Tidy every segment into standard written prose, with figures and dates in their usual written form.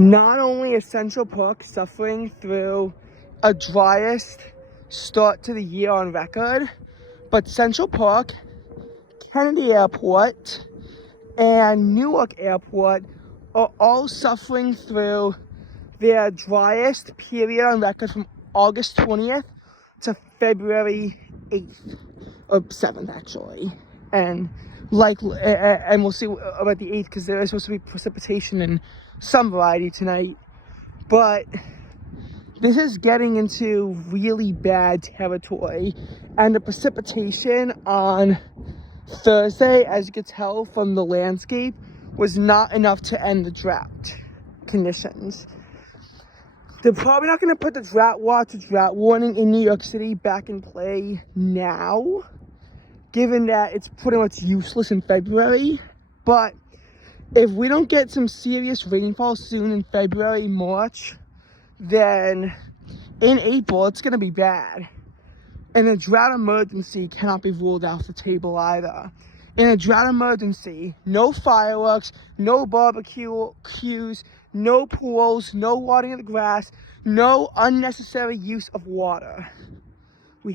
Not only is Central Park suffering through a driest start to the year on record, but Central Park, Kennedy Airport, and Newark Airport are all suffering through their driest period on record from August 20th to February 8th, or 7th actually. And we'll see about the 8th because there is supposed to be precipitation and some variety tonight. But this is getting into really bad territory, and the precipitation on Thursday, as you could tell from the landscape, was not enough to end the drought conditions. They're probably not going to put the drought warning in New York City back in play now, given that it's pretty much useless in February. But if we don't get some serious rainfall soon in February, March, then in April it's going to be bad. And a drought emergency cannot be ruled off the table either. In a drought emergency, no fireworks, no barbecues, no pools, no watering of the grass, no unnecessary use of water. We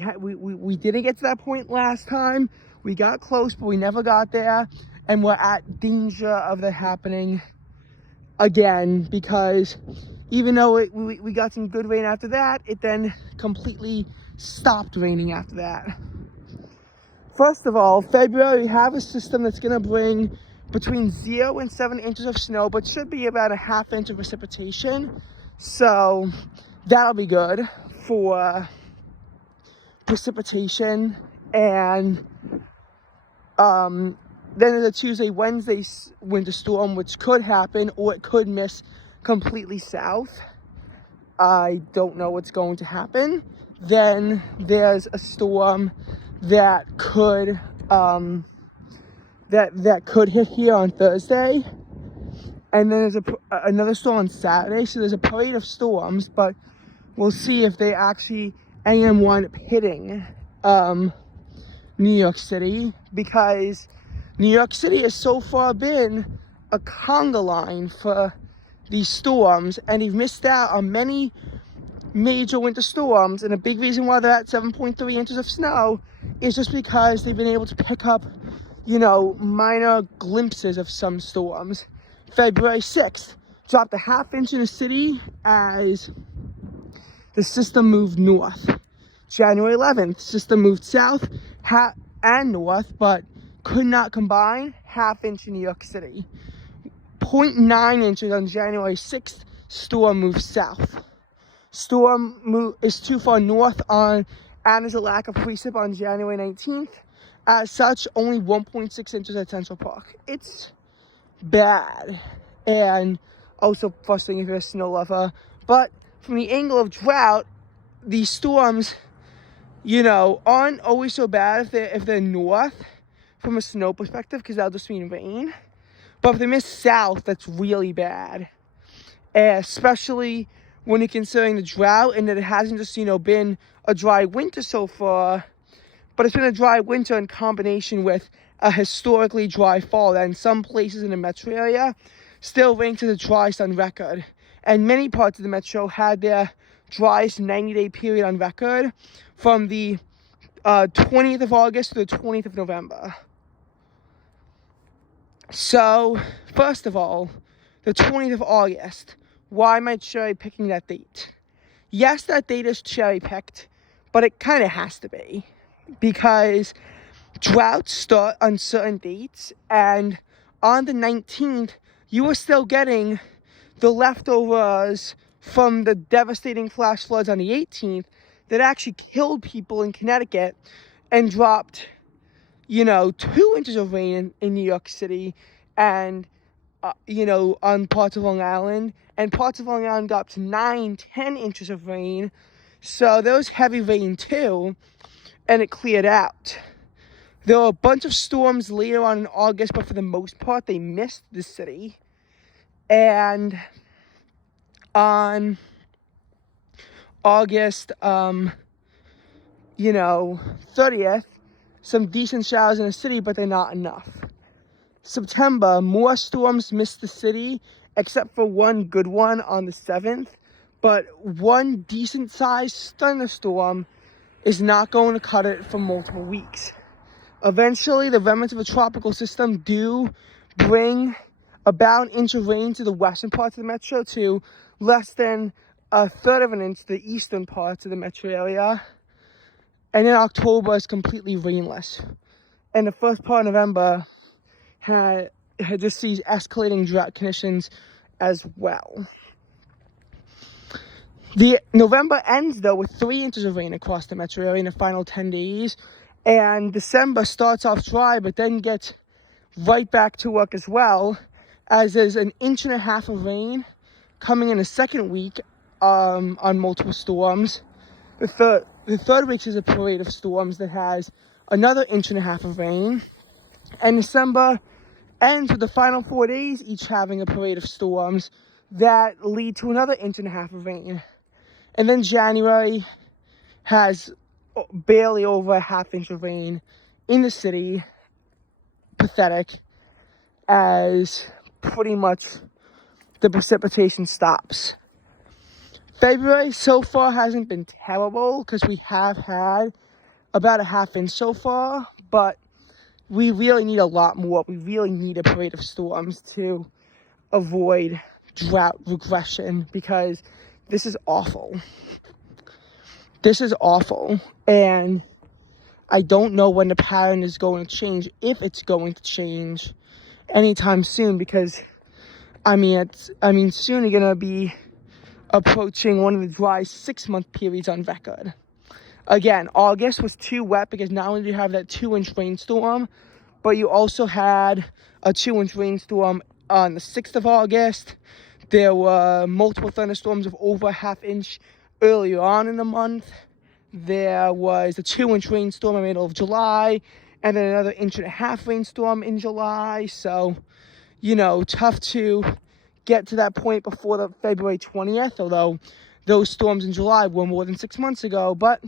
didn't get to that point last time. We got close, but we never got there. And we're at danger of that happening again, because even though we got some good rain after that, it then completely stopped raining after that. First of all, February, we have a system that's going to bring between 0 and 7 inches of snow, but should be about a ½ inch of precipitation. So that'll be good for precipitation. And then there's a Tuesday, Wednesday winter storm, which could happen, or it could miss completely south. I don't know what's going to happen. Then there's a storm that could that could hit here on Thursday, and then there's another storm on Saturday. So there's a parade of storms, but we'll see if they actually wind up hitting New York City, because New York City has so far been a conga line for these storms, and they've missed out on many major winter storms. And a big reason why they're at 7.3 inches of snow is just because they've been able to pick up, minor glimpses of some storms. February 6th, dropped a ½ inch in the city as the system moved north. January 11th, system moved south and north, but could not combine. ½ inch in New York City. 0.9 inches on January 6th, storm moved south. Storm is too far north and there's a lack of precip on January 19th. As such, only 1.6 inches at Central Park. It's bad. And also frustrating if you're a snow lover. But from the angle of drought, these storms, aren't always so bad if they're north from a snow perspective, because that'll just mean rain. But if they miss south, that's really bad. Especially when you're considering the drought, and that it hasn't just, been a dry winter so far, but it's been a dry winter in combination with a historically dry fall that in some places in the metro area still ranked as the driest on record. And many parts of the metro had their driest 90-day period on record from the 20th of August to the 20th of November. So, first of all, the 20th of August, why am I cherry picking that date? Yes, that date is cherry picked, but it kind of has to be, because droughts start on certain dates, and on the 19th, you were still getting the leftovers from the devastating flash floods on the 18th that actually killed people in Connecticut and dropped, 2 inches of rain in New York City, and on parts of Long Island, and parts of Long Island got up to 9-10 inches of rain. So there was heavy rain too, and it cleared out. There were a bunch of storms later on in August, but for the most part, they missed the city. And on August, 30th, some decent showers in the city, but they're not enough. September, more storms missed the city, except for one good one on the 7th. But one decent-sized thunderstorm is not going to cut it for multiple weeks. Eventually, the remnants of a tropical system do bring about an inch of rain to the western parts of the metro, to less than a third of an inch to the eastern parts of the metro area. And then October is completely rainless. And the first part of November had just these escalating drought conditions as well. The November ends, though, with 3 inches of rain across the metro area in the final 10 days. And December starts off dry, but then gets right back to work as well, as there's an inch and a half of rain coming in the second week on multiple storms. The third week is a parade of storms that has another inch and a half of rain. And December ends with the final 4 days, each having a parade of storms that lead to another inch and a half of rain. And then January has barely over a half inch of rain in the city. Pathetic, as pretty much the precipitation stops. February so far hasn't been terrible because we have had about a half inch so far, but we really need a lot more. We really need a parade of storms to avoid drought regression, because this is awful. This is awful, and I don't know when the pattern is going to change, if it's going to change anytime soon, because soon you're gonna be approaching one of the driest 6-month periods on record. Again, August was too wet because not only do you have that 2-inch rainstorm, but you also had a 2-inch rainstorm on the 6th of August. There were multiple thunderstorms of over a half inch earlier on in the month. There was a 2-inch rainstorm in the middle of July, and then another 1.5 inch rainstorm in July. So, tough to get to that point before the February 20th, although those storms in July were more than 6 months ago. But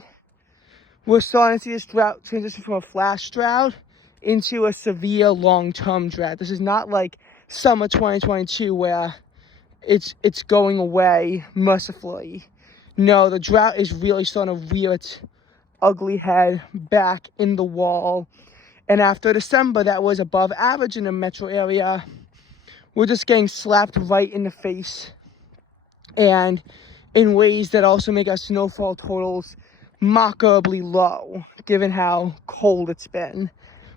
we're starting to see this drought transition from a flash drought into a severe long-term drought. This is not like summer 2022 where it's going away mercifully. No, the drought is really starting to rear its ugly head back in the wall. And after December, that was above average in the metro area, we're just getting slapped right in the face, and in ways that also make our snowfall totals mockably low, given how cold it's been,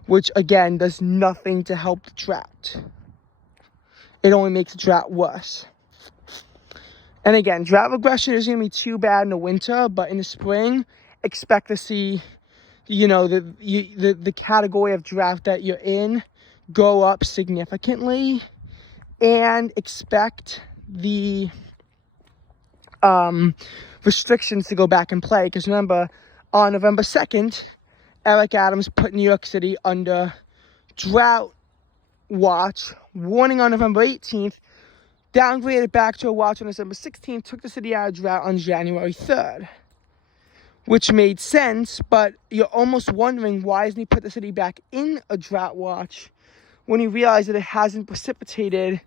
which again does nothing to help the drought. It only makes the drought worse. And again, drought regression isn't going to be too bad in the winter, but in the spring, expect to see, the category of drought that you're in go up significantly, and expect the restrictions to go back in play. Because remember, on November 2nd, Eric Adams put New York City under drought watch, warning on November 18th, downgraded back to a watch on December 16th, took the city out of drought on January 3rd. Which made sense, but you're almost wondering, why hasn't he put the city back in a drought watch when he realized that it hasn't precipitated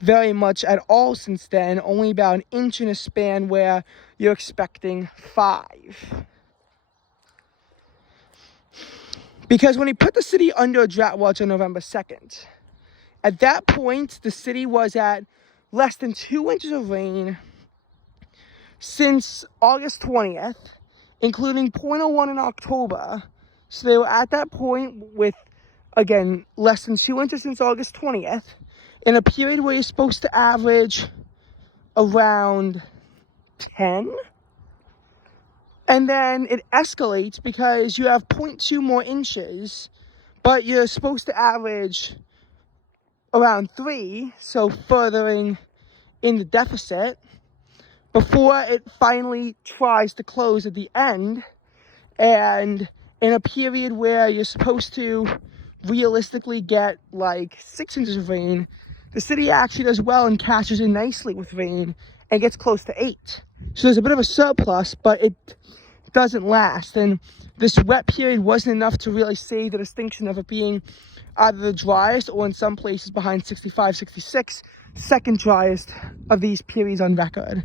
very much at all since then, only about an inch in a span where you're expecting 5. Because when he put the city under a drought watch on November 2nd, at that point, the city was at less than 2 inches of rain since August 20th, including 0.01 in October. So they were at that point with, again, less than 2 inches since August 20th, in a period where you're supposed to average around 10. And then it escalates because you have 0.2 more inches, but you're supposed to average around 3, so furthering in the deficit, before it finally tries to close at the end. And in a period where you're supposed to realistically get like 6 inches of rain, the city actually does well and cashes in nicely with rain and gets close to 8. So there's a bit of a surplus, but it doesn't last. And this wet period wasn't enough to really save the distinction of it being either the driest or in some places behind 65, 66, second driest of these periods on record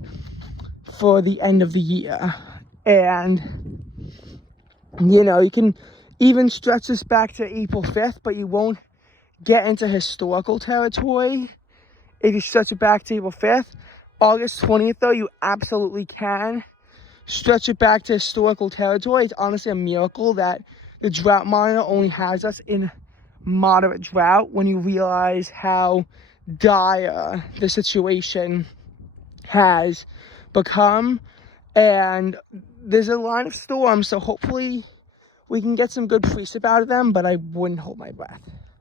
for the end of the year. And, you know, you can even stretch this back to April 5th, but you won't get into historical territory if you stretch it back to April 5th. August 20th, though, you absolutely can stretch it back to historical territory. It's honestly a miracle that the drought monitor only has us in moderate drought when you realize how dire the situation has become. And there's a line of storms, so hopefully we can get some good precip out of them, but I wouldn't hold my breath.